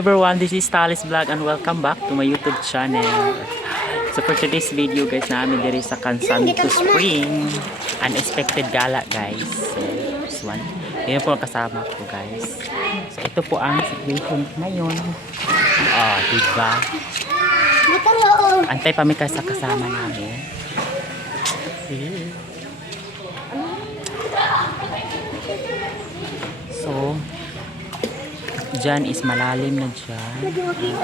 everyone, this is Talis Vlog and welcome back to my YouTube channel. So for today's video guys, namin diri sa Cansanto Spring, unexpected gala guys. So this one, yun po ang kasama ko guys. So ito po ang situation ngayon. Oh, diba? Antay pa may kasama namin. So dyan is malalim na dyan. Dito.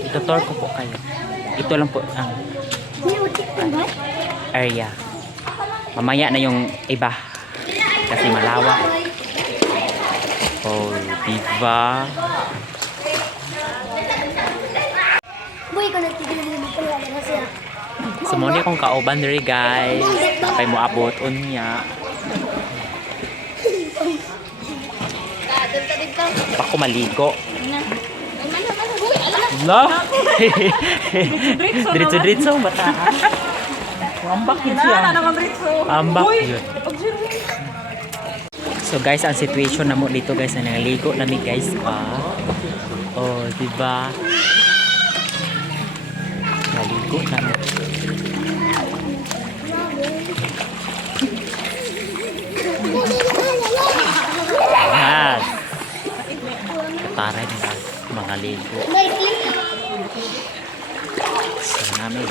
Itutor ko po kayo. Ito lang po ang area. Mamaya na yung iba. Kasi malawak. Oh, diba? So, muna akong kauban diri guys. Kapay mo abot unya. Pa ko maligo. La. Diretso bataan. Ambak yun siya. Ambak yun. So guys, ang situation na mo dito guys, na naligo namin guys. Oh, diba? Naligo namin. Yes. Taray nila mga ligo. So namin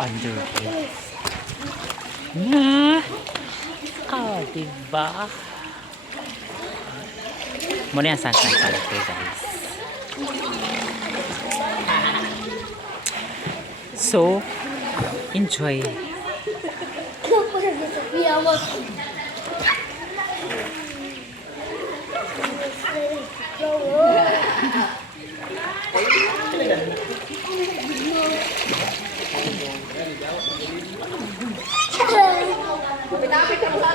under it. Na. Oh, diba? Muna yan saan pala ito guys. So, enjoy.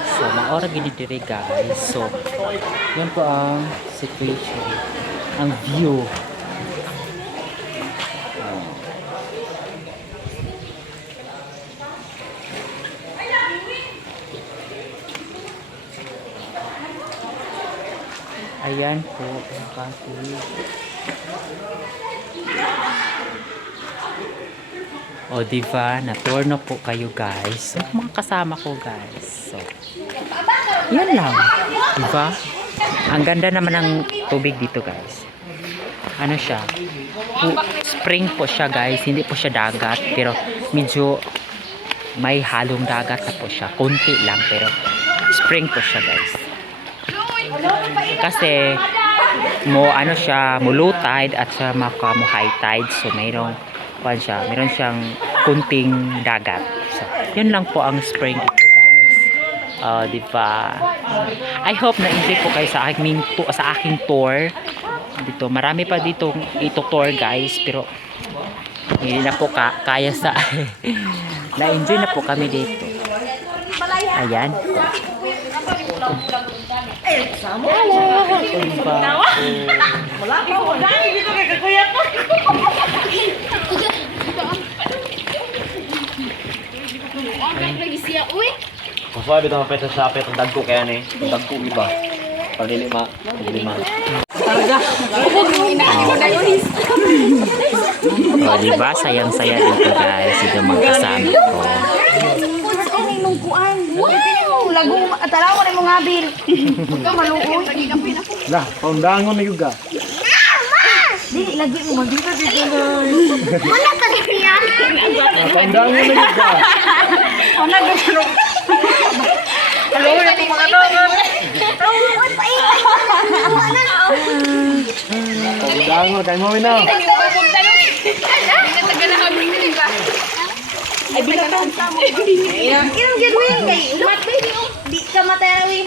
So, maora gini diri guys. So, yan po ang situation. Ang view. Ayan po ang kasi. O diba, na-tour na po kayo guys. So, mga kasama ko guys. So, yan lang. Diba? Ang ganda naman ng tubig dito guys. Ano siya? Spring po siya guys. Hindi po siya dagat. Pero medyo may halong dagat na po siya. Kunti lang pero spring po siya guys. Kasi mo ano siya, mo low tide at sa mo high tide. So meron siyang kunting dagat. So, yun lang po ang spring dito guys. Diba? I hope na enjoy po kayo sa aking tour. Dito, marami pa dito ito-tour guys, pero hindi na po kaya sa na-enjoy na po kami dito. Ayan. Wala pa ko dai dito kay kakuya ko. Masabi ito mapeta sa apet ang dagko kaya ni. Ang dagko iba. Paglilima. O diba, sayang-saya dito guys. Ito magkasama ko. Lagong talaw na mo ngabil. Ito maluoy. Lah, paundangon na juga. Di lagi mo magdito dito. Wala ka siya. Paundangon na juga. Ana gano. Hello, ito mga tao. Paundangon kay mo na. Ay bilang tamo. Yung gawin kay umat baby di ka matarawi.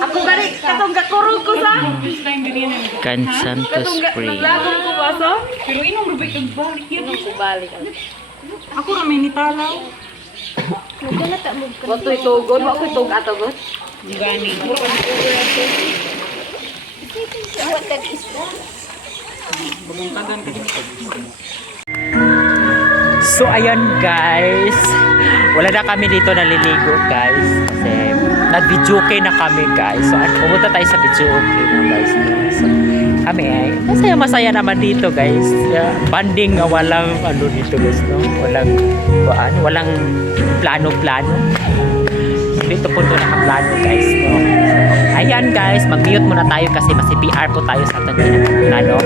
Ako gari katong gakurog ko sa. Cansanto Spring. Lagom ko ba so? Pero inong rubik kag balik yun ko balik. Ako ra may nitalaw. Wala ta mo. Wato itugod, wa ko itug atogod. Gani. What that is? Bugong-tagan ka. So ayan guys, wala na kami dito naliligo guys kasi nag-video okay na kami guys. So pumunta tayo sa video okay na guys. So kami ay masaya naman dito guys. Banding nga walang ano dito guys, no? Walang plano-plano. Dito po ito nakaplano guys, no? So, ayan guys, mag-mute muna tayo kasi mas PR po tayo sa ating plano.